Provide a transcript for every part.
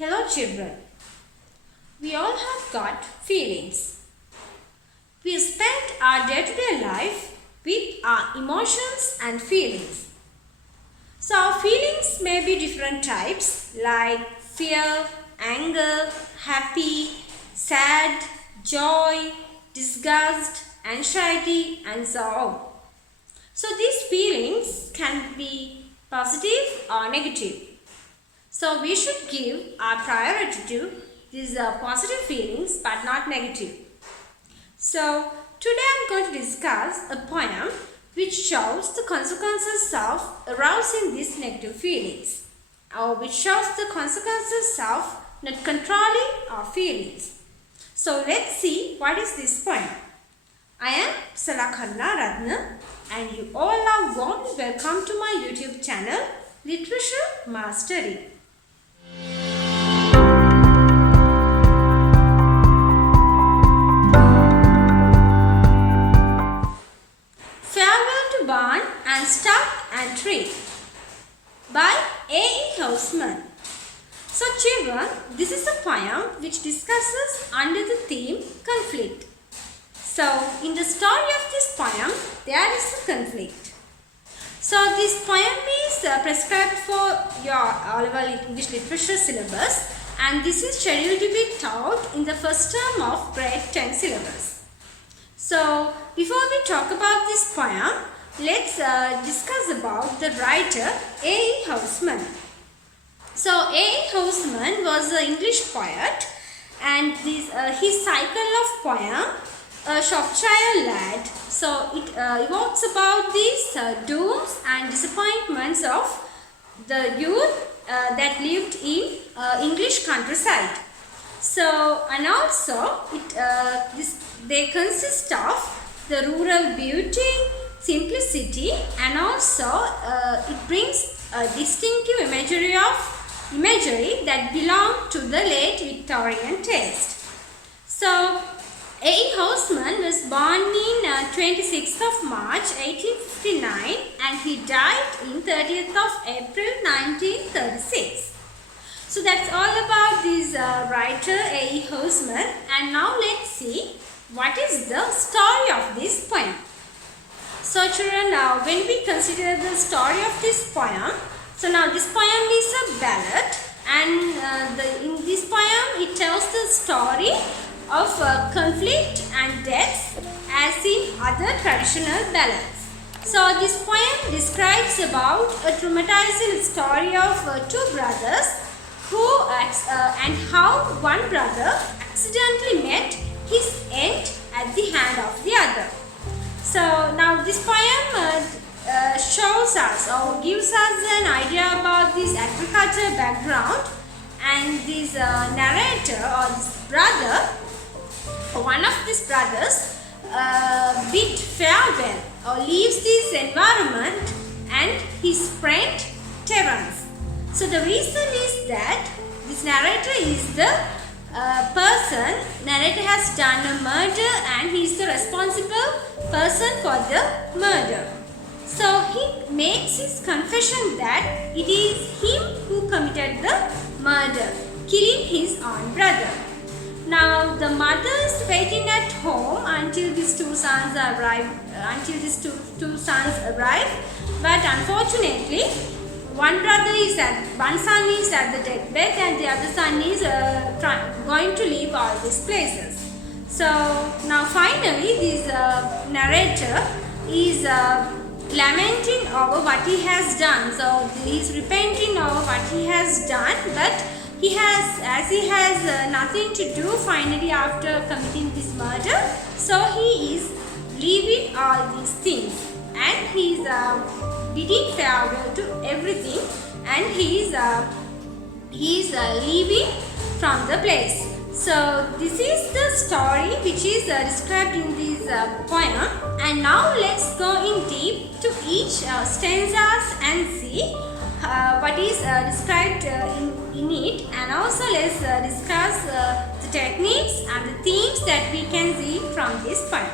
Hello children, we all have got feelings. We spend our day-to-day life with our emotions and feelings. So our feelings may be different types like fear, anger, happy, sad, joy, disgust, anxiety and so on. So these feelings can be positive or negative. So we should give our priority to these positive feelings but not negative. So today I am going to discuss a poem which shows the consequences of arousing these negative feelings, or which shows the consequences of not controlling our feelings. So let's see what is this poem. I am Kusala Karunarathne and you all are warmly welcome to my YouTube channel Literature Mastery. Farewell to Barn and Stock and Tree by A.E Housman. So children, this is a poem which discusses under the theme conflict. So in the story of this poem, there is a conflict. So this poem is prescribed for your O-level English literature syllabus, and this is scheduled to be taught in the first term of grade 10 syllabus. So before we talk about this poem, let's discuss about the writer A.E Housman. So A.E Housman was an English poet, and his cycle of poem, A Shropshire Lad. So it evokes about these dooms and disappointments of the youth that lived in English countryside. So and also they consist of the rural beauty, simplicity, and also it brings a distinctive imagery that belonged to the late Victorian taste. So A.E Housman was born in 26th of March 1859 and he died in 30th of April 1936. So that's all about this writer A.E Housman, and now let's see what is the story of this poem. So children, when we consider the story of this poem, so now this poem is a ballad, and in this poem it tells the story of conflict and death as in other traditional ballads. So this poem describes about a traumatizing story of two brothers and how one brother accidentally met his end at the hand of the other. So now this poem shows us or gives us an idea about this agriculture background, and this narrator or this brother, one of these brothers bid farewell or leaves this environment and his friend Terence. So the reason is that this narrator is the narrator has done a murder and he is the responsible person for the murder. So he makes his confession that it is him who committed the murder, killing his own brother. Now the mother is waiting at home until these two sons arrive. But unfortunately, one son is at the deathbed and the other son is going to leave all these places. So now finally this narrator is lamenting over what he has done. So he is repenting over what he has done, but he has nothing to do finally after committing this murder. So he is leaving all these things and he is bidding farewell to everything, and he is leaving from the place. So this is the story which is described in this poem, and now let's go in deep to each stanzas and see what is described in it, and also let's discuss the techniques and the themes that we can see from this poem.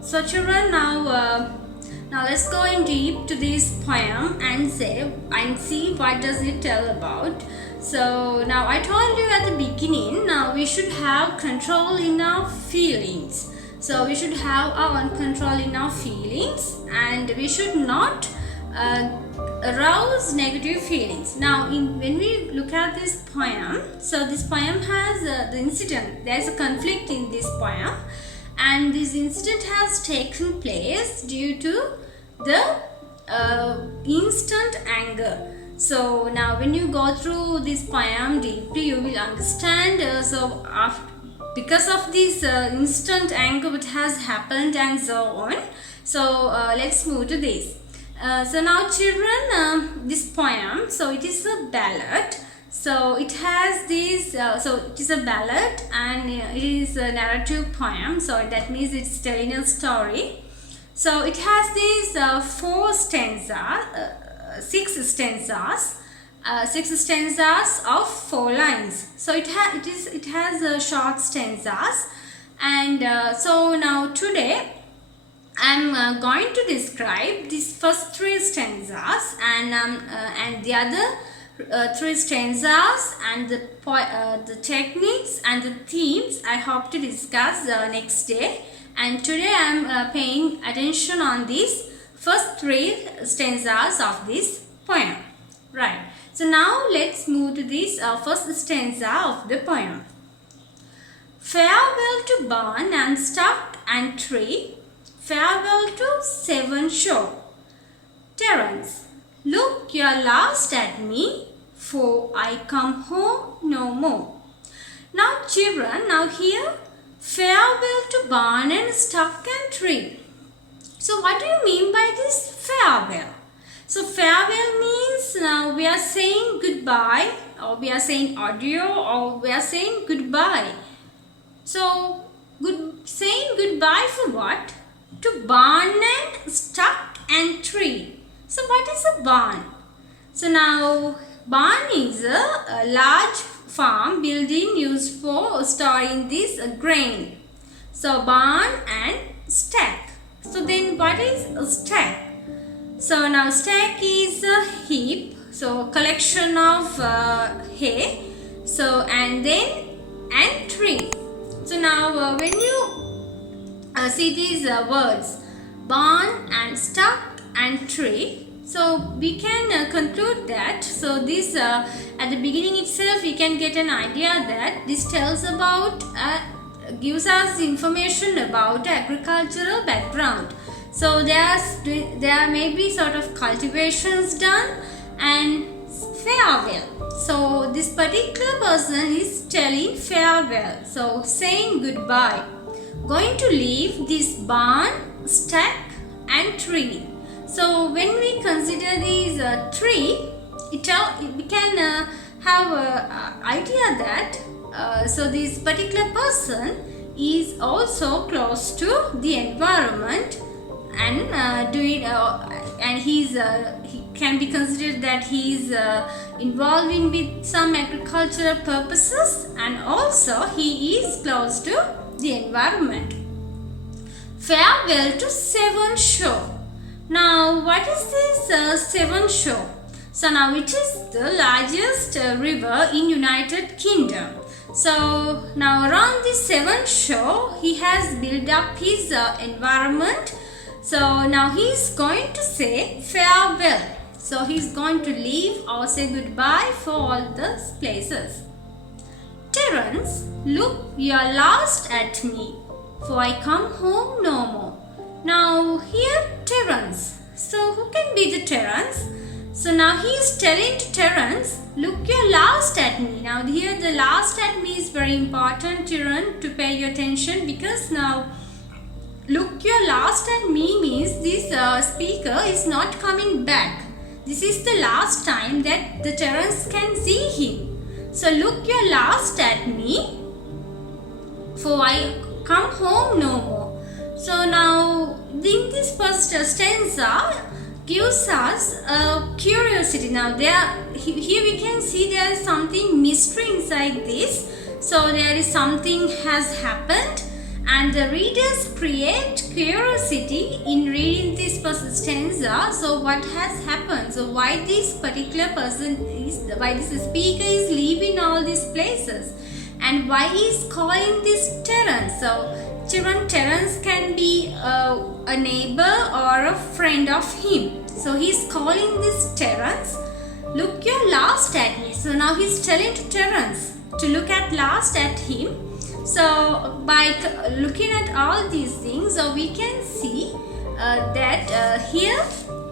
So children, now let's go in deep to this poem and see what does it tell about. So now I told you at the beginning, now we should have control in our feelings. So we should have our own control in our feelings, and we should not arouse negative feelings. Now when we look at this poem, so this poem has the incident, there is a conflict in this poem, and this incident has taken place due to the instant anger. So now when you go through this poem deeply, you will understand because of this instant anger which has happened and so on. So let's move to this. So now children, this poem, so it is a ballad. So it has this, so it is a ballad and it is a narrative poem. So that means it's telling a story. So it has these six stanzas of 4 lines. So it has short stanzas, and so now today I'm going to describe these first 3 stanzas and the other 3 stanzas, and the techniques and the themes I hope to discuss next day. And today I'm paying attention on these first 3 stanzas of this poem. Right. So now let's move to this first stanza of the poem. Farewell to barn and stock and tree, farewell to Severn shore. Terence, look your last at me, for I come home no more. Now children, now here, farewell to barn and stock and tree. So what do you mean by this farewell? So farewell means now we are saying goodbye, or we are saying adieu, or we are saying goodbye. So saying goodbye for what? To barn and stock and tree. So what is a barn? So now barn is a large farm building used for storing this grain. So barn and stack. So then what is a stack? So now stack is a heap, so collection of hay, so and tree. So now when you see these words barn and stock and tree, so we can conclude that, so this at the beginning itself we can get an idea that this tells about gives us information about agricultural background. So there may be sort of cultivations done and farewell. So this particular person is telling farewell, so saying goodbye, going to leave this barn, stack and tree. So when we consider these tree, we can have an idea that so this particular person is also close to the environment, and he can be considered that he is involved in with some agricultural purposes, and also he is close to the environment. Farewell to Severn shore. Now what is this Severn shore? So now it is the largest river in United Kingdom. So now around the Severn shore he has built up his environment. So now he is going to say farewell. So he is going to leave or say goodbye for all those places. Terence, look your last at me, for I come home no more. Now here Terence. So who can be the Terence? So now he is telling to Terence, look your last at me. Now here the last at me is very important, children, to pay your attention, because now look your last at me means this speaker is not coming back. This is the last time that the Terence can see him. So look your last at me, for I come home no more. So now in this first stanza gives us a curiosity. Now here we can see there is something mystery inside this. So there is something has happened, and the readers create curiosity in reading this stanza. So what has happened? So why this particular person is, why this speaker is leaving all these places, and why he is calling this Terence? So children, Terence can be a neighbor or a friend of him. So he is calling this Terence, look your last at me. So now he is telling to Terence to look at last at him. So by looking at all these things, we can see that here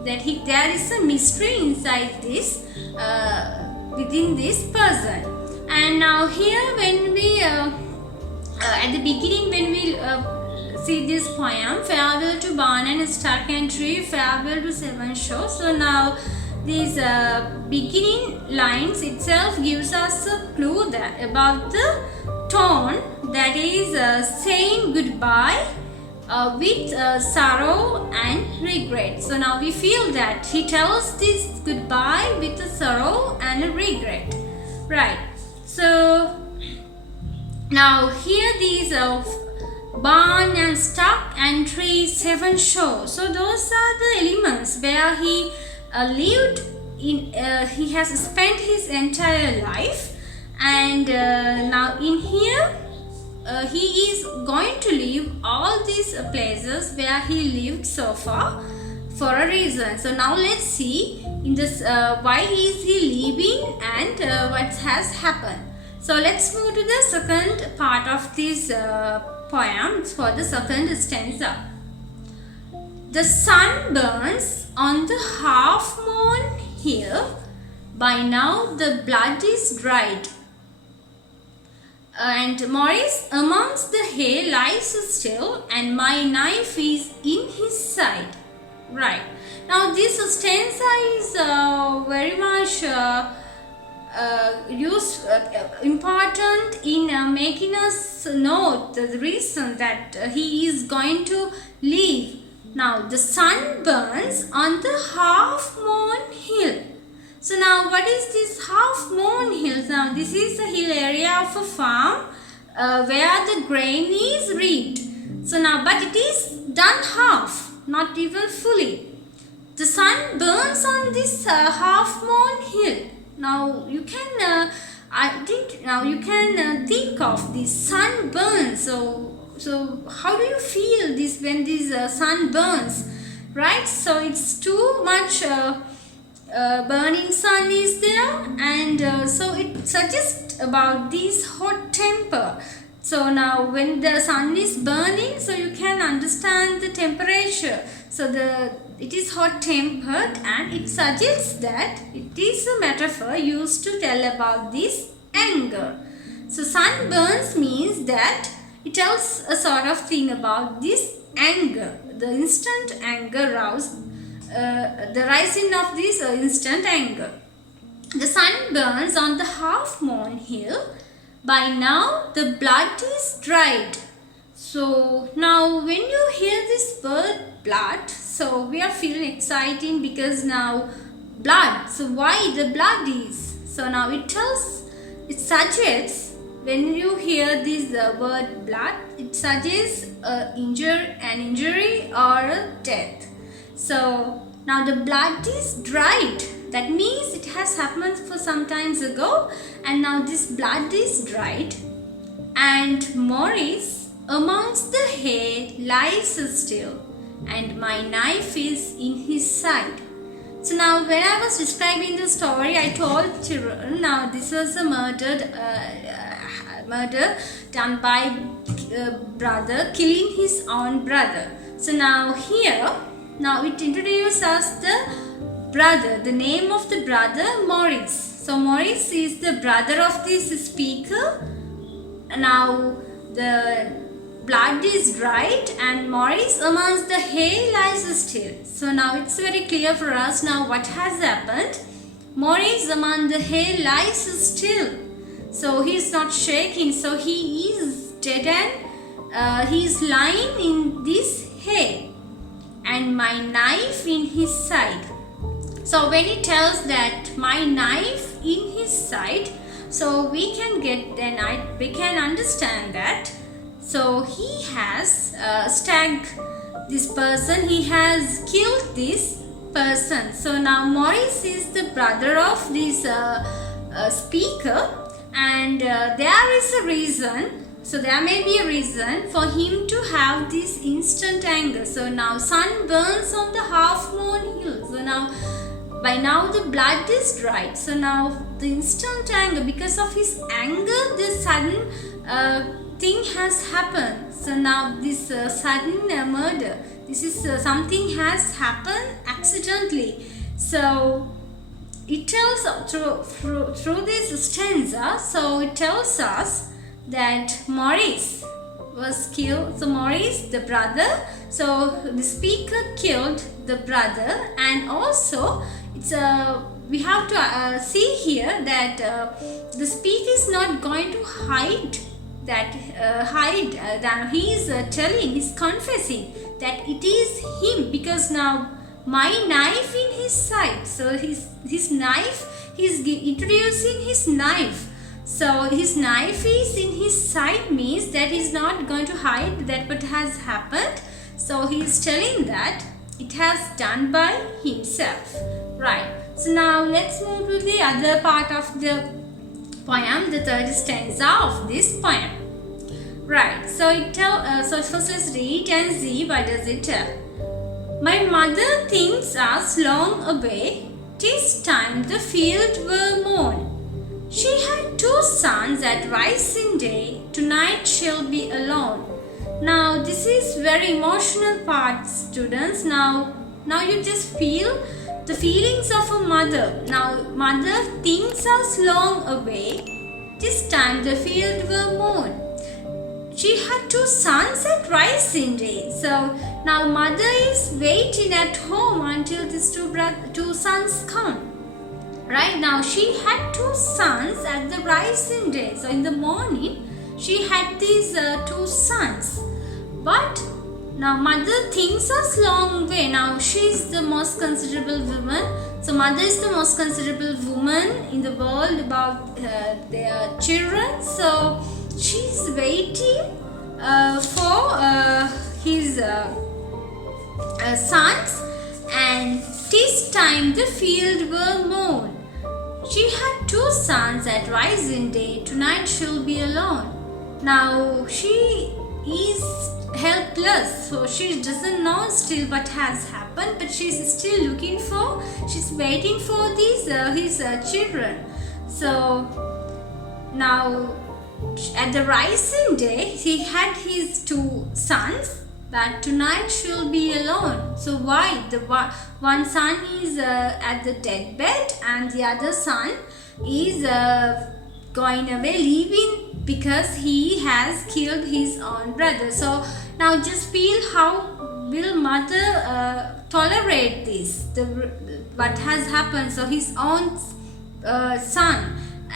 that there is a mystery inside this, within this person. And now here, when we at the beginning, when we see this poem, farewell to barn and stock and tree, farewell to seven shores. So now these beginning lines itself gives us a clue that about the tone, that is saying goodbye with sorrow and regret. So now we feel that he tells this goodbye with a sorrow and a regret, right? So now here these barn and stock and tree, seven shores. So those are the elements where he lived in. He has spent his entire life, and now in here he is going to leave all these places where he lived so far for a reason. So now let's see in this why is he leaving and what has happened. So let's move to the second part of this poem for the second stanza. The sun burns on the half-moon hill, by now the blood is dried. And Maurice amongst the hay lies still, and my knife is in his side. Right. Now this stanza is very much important in making us note the reason that he is going to leave. Now the sun burns on the half-moon hill. So now what is this half-moon hill? Now this is the hill area of a farm where the grain is reaped. So now, but it is done half, not even fully. The sun burns on this half-moon hill. Now you can, think of this sun burns. So how do you feel this when this sun burns, right? So it's too much burning sun is there, and so it suggests about this hot temper. So now when the sun is burning, so you can understand the temperature. So it is hot tempered, and it suggests that it is a metaphor used to tell about this anger. So sun burns means that it tells a sort of thing about this anger, the instant anger roused, the rising of this instant anger. The sun burns on the half-moon hill, by now the blood is dried. So now when you hear this word blood, so we are feeling exciting because now blood. So why the blood is? So now it suggests, when you hear this word blood, it suggests an injury or a death. So now the blood is dried. That means it has happened for some times ago, and now this blood is dried. And Maurice amongst the hay lies still, and my knife is in his side. So now when I was describing the story, I told children, now this was a murder done by brother killing his own brother. So now here, now it introduces us the brother, the name of the brother, Maurice. So Maurice is the brother of this speaker. Now the blood is dried, and Maurice amongst the hay lies still. So now it's very clear for us now what has happened. Maurice among the hay lies still. So he is not shaking. So he is dead, and he is lying in this hay, and my knife in his side. So when he tells that my knife in his side, so we can understand that. So he has this person, he has killed this person. So now Maurice is the brother of this speaker, and there is a reason, so there may be a reason for him to have this instant anger. So now sun burns on the half-moon hill. So now by now the blood is dried. So now the instant anger, because of his anger, the sudden thing has happened. So now this sudden murder, this is something has happened accidentally. So it tells through this stanza, so it tells us that Maurice was killed. So Maurice, the brother, so the speaker killed the brother, and also it's we have to see here that the speaker is not going to hide that he is telling, he's confessing that it is him, because now my knife in his side. So his knife, he's introducing his knife. So his knife is in his side means that he's not going to hide that what has happened. So he is telling that it has done by himself. Right. So now let's move to the other part of the poem, the third stanza of this poem. Right. So so first let's read and see what does it tell. My mother thinks us long away, 'tis time the field were mown. She had 2 sons at rising day, tonight she'll be alone. Now this is very emotional part, students. Now you just feel the feelings of a mother. Now mother thinks us long away, 'tis time the field were mown. She had 2 sons at rising day. So now mother is waiting at home until these 2 sons come. Right, now she had 2 sons at the rising day. So in the morning she had these 2 sons. But now mother thinks us long way. Now she is the most considerable woman. So mother is the most considerable woman in the world about their children. So she is waiting for his sons, and 'tis time the field were mown. She had 2 sons at rising day, tonight she'll be alone. Now she is helpless, so she doesn't know still what has happened, but she's still looking for, she's waiting for these his children. So now at the rising day he had his 2 sons, but tonight she'll be alone. So why? The one son is at the deathbed, and the other son is going away, leaving, because he has killed his own brother. So now just feel how will mother tolerate this, what has happened. So his own son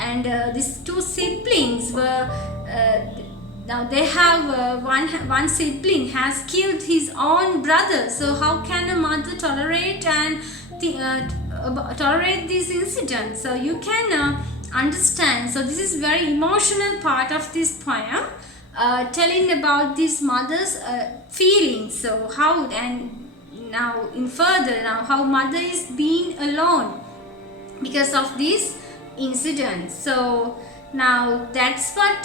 and these 2 siblings were now they have one sibling has killed his own brother. So how can a mother tolerate and tolerate this incident? So you can understand. So this is very emotional part of this poem, telling about this mother's feelings. So how, and now in further, now how mother is being alone because of this incident. So now that's what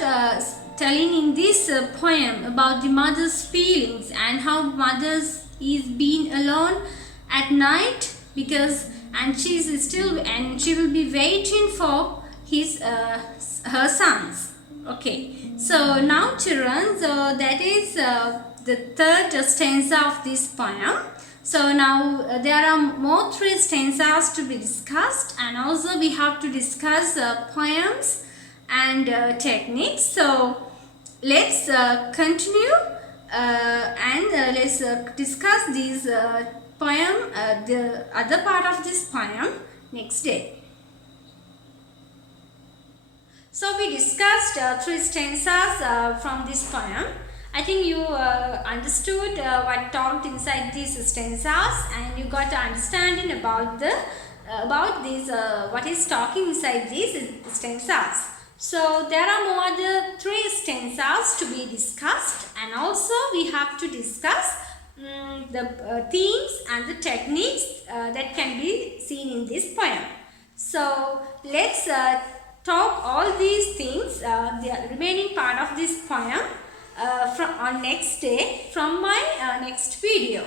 telling in this poem about the mother's feelings, and how mothers is being alone at night, because and she is still, and she will be waiting for his her sons. Okay, so now children, so that is the third stanza of this poem. So now there are more 3 stanzas to be discussed, and also we have to discuss poems and techniques. So let's continue and let's discuss these poem, the other part of this poem next day. So we discussed 3 stanzas from this poem. I think you understood what talked inside these stanzas, and you got an understanding about these what is talking inside these stanzas. So there are no other three stanzas to be discussed, and also we have to discuss the themes and the techniques that can be seen in this poem. So let's talk all these things, the remaining part of this poem on next day from my next video.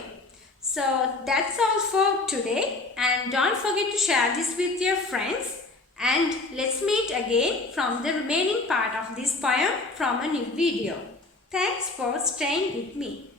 So that's all for today, and don't forget to share this with your friends, and let's meet again from the remaining part of this poem from a new video. Thanks for staying with me.